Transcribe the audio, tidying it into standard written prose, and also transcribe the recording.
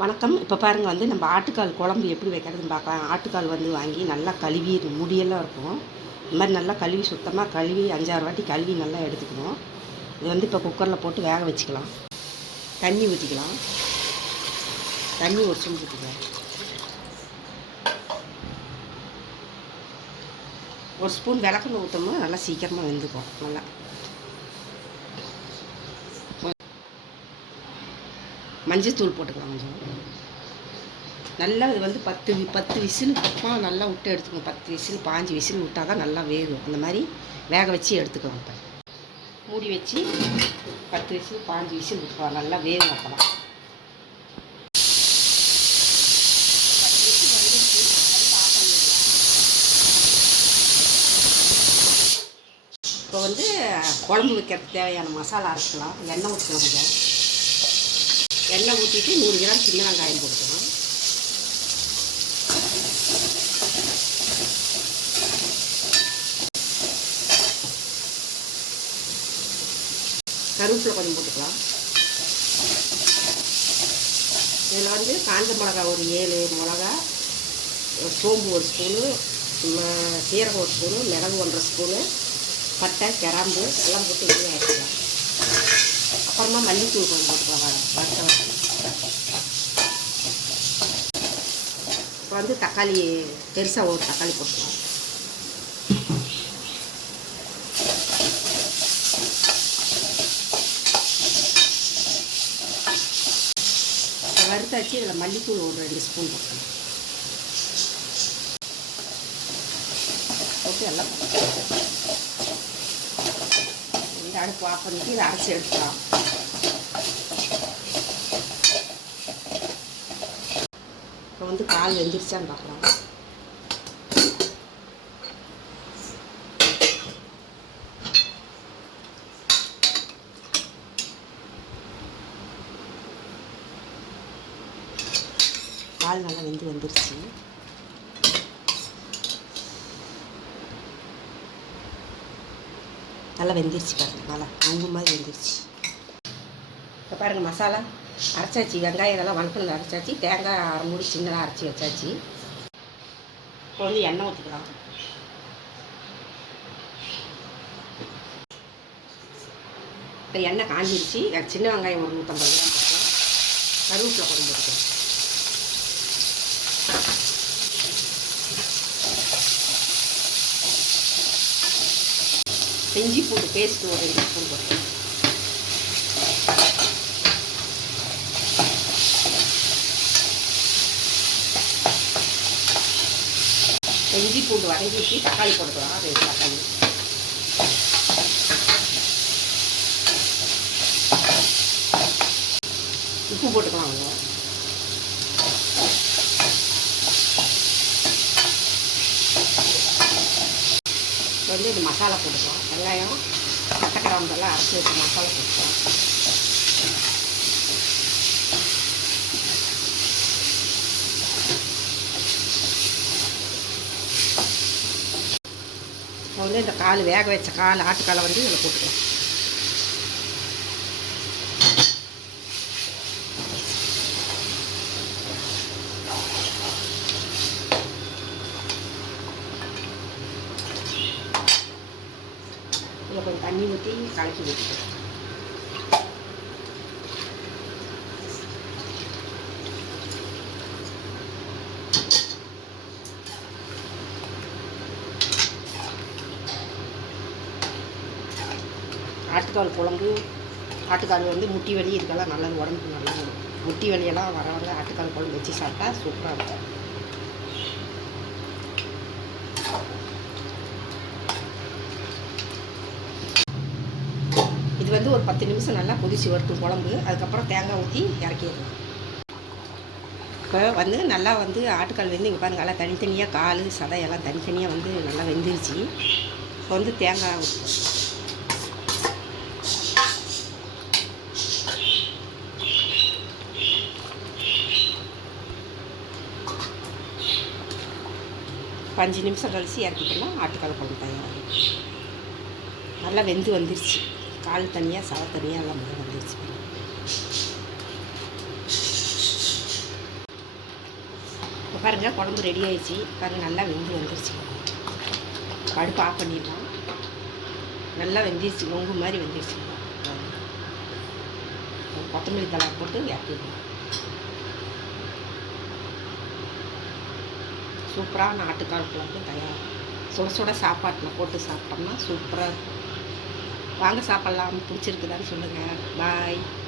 வணக்கம். இப்போ பாருங்கள் நம்ம ஆட்டுக்கால் குழம்பு எப்படி வைக்கிறதுன்னு பார்க்கலாம். ஆட்டுக்கால் வாங்கி நல்லா கழுவி முடியெல்லாம் இருக்கும். இந்த மாதிரி நல்லா கழுவி சுத்தமாக கழுவி 5-6 வாட்டி கழுவி நல்லா எடுத்துக்கணும். இது இப்போ குக்கரில் போட்டு வேக வச்சுக்கலாம். தண்ணி ஊற்றிக்கலாம். தண்ணி ஒரு ஸ்பூன் ஊற்றிக்கலாம். ஒரு ஸ்பூன் விளக்கெண்ணெய் ஊற்றோம்னா நல்லா சீக்கிரமாக வெந்துக்கும். நல்லா மஞ்சத்தூள் போட்டுக்கலாம். கொஞ்சம் நல்லா இது 10 விசில் பக்கம் நல்லா விட்டு எடுத்துக்கணும். 10 விசில் 5 விசில் விட்டால் தான் நல்லா வேகும். அந்த மாதிரி வேக வச்சு எடுத்துக்கணும். இப்போ மூடி வச்சு 10 விசில் 5 விசில் விட்டுக்கலாம். நல்லா வேகும். அப்போலாம் இப்போ குழம்பு வைக்கிறதுக்கு தேவையான மசாலா அரைக்கலாம். எண்ணெய் ஊற்றிக்கலாம். எண்ணெய் ஊற்றிட்டு 100 கிராம் சின்ன வெங்காயம் போட்டுக்கலாம். கருவேப்பிலை கொஞ்சம் போட்டுக்கலாம். இதில் காஞ்ச மிளகா ஒரு 7 மிளகா, சோம்பு ஒரு ஸ்பூனு, சீரகம் ஒரு ஸ்பூனு, மிளகு 1.5 ஸ்பூனு, பட்டை கிராம்பு எல்லாம் போட்டு வெளியே ஆகிக்கலாம். அப்புறமா மல்லித்தூள் கொஞ்சம் போட்டுக்கலாம். இப்போ தக்காளி பெருசாக ஒரு தக்காளி போட்டுக்கலாம். வறுத்தாச்சு. இதில் மல்லித்தூள் ஒரு 2 ஸ்பூன் போட்டுக்கலாம். போட்டு எல்லாம் இந்த அடுப்பு ஆஃப் பண்ணிட்டு இதை அரைச்சி எடுத்துக்கலாம். இப்போ கால் வெந்துருச்சான்னு பார்க்கலாம். கால் நல்லா வந்துருச்சு. நல்லா வெந்துருச்சு பாருங்கள். நல்லா அங்கு மாதிரி வெந்துருச்சு. இப்போ பாருங்கள் மசாலா அரைச்சாச்சு. வெங்காயம் இதெல்லாம் வணக்கில் அரைச்சாச்சு. தேங்காய் 1/2 மூடி சின்னதாக அரைச்சி வச்சாச்சு. இப்போ எண்ணெய் ஊற்றிக்கலாம். இப்போ எண்ணெய் காஞ்சிருச்சு. சின்ன வெங்காயம் ஒரு 150 கிராம் போட்டுக்கலாம். கருவேப்பிலை கொஞ்சம் போட்டுக்கலாம். இஞ்சி பூண்டு பேஸ்ட்டு ஒரு 2 ஸ்பூன் போட்டுக்கலாம். இஞ்சி பூண்டு வதங்கிட்டு தக்காளி போட்டுக்கலாம். 2 தக்காளி. உப்பு போட்டுக்கலாம். இந்த மசாலா போட்டுக்கலாம். வெங்காயம் பட்டை கிராம்பெல்லாம் அரைச்சி வச்சு மசாலா போட்டுக்கலாம். இந்த கால் வேக வச்ச கால் ஆட்டுக்காலை இதில் போட்டுக்கலாம். இதில் கொஞ்சம் தண்ணி ஊற்றி கலக்கி வச்சுக்கலாம். ஆட்டுக்கால் குழம்பு, ஆட்டுக்கால் முட்டி வலி இதுக்கெல்லாம் நல்லது, உடம்புக்கு நல்லது. முட்டி வலியெல்லாம் வரவங்க ஆட்டுக்கால் குழம்பு வச்சு சாப்பிட்டா சூப்பராக இருக்கும். இது ஒரு 10 நிமிஷம் நல்லா கொதிச்சு வரட்டும் குழம்பு. அதுக்கப்புறம் தேங்காய் ஊற்றி இறக்கிடலாம். இப்போ நல்லா ஆட்டுக்கால் இங்கே பாருங்கள், நல்லா தனித்தனியாக கால் சதையெல்லாம் தனித்தனியாக நல்லா வெந்துருச்சு. இப்போ தேங்காய் ஊற்றி 5 நிமிஷம் கழிச்சு இறக்கிட்டோம்னா ஆட்டுக்கால் குழம்பு தயாராகும். நல்லா வெந்து வந்துருச்சு. கால் தனியாக சதை தனியாக எல்லாம் வந்துருச்சு. பாருங்கள் குழம்பு ரெடி ஆயிடுச்சு. பாருங்கள் நல்லா வெந்து வந்துருச்சு. அடுப்பு ஆஃப் பண்ணிடலாம். நல்லா வெந்துருச்சு, நொங்கு மாதிரி வெந்துருச்சு. கொத்தமல்லி தழை போட்டு இறக்கிடலாம். சூப்பரான ஆட்டுக்கால் குழம்பு தயார். சுட சுட சாப்பாட்டில் போட்டு சாப்பிட்டோம்னா சூப்பராக இருக்கும். வாங்க சாப்பிட்லாம். பிடிச்சிருக்குதான்னு சொல்லுங்கள். பாய்.